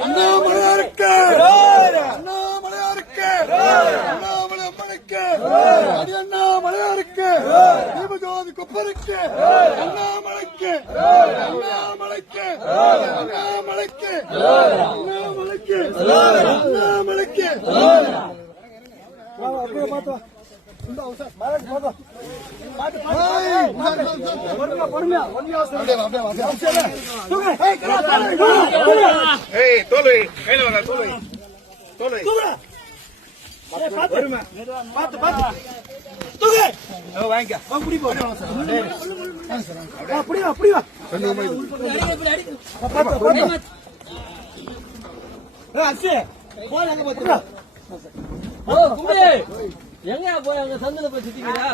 அண்ணாமலையாருக்கு அண்ணாமலையாருக்கு அண்ணாமலை அம்மனுக்கு அடி அண்ணாமலையாருக்கு தீபஜோதி குப்பருக்கு அண்ணாமலைக்கு அண்ணாமலைக்கு அண்ணாமலைக்கு அண்ணாமலைக்கு அண்ணாமலைக்கு எங்க போய் அங்க சந்தில போய் சுத்திக்கிறா?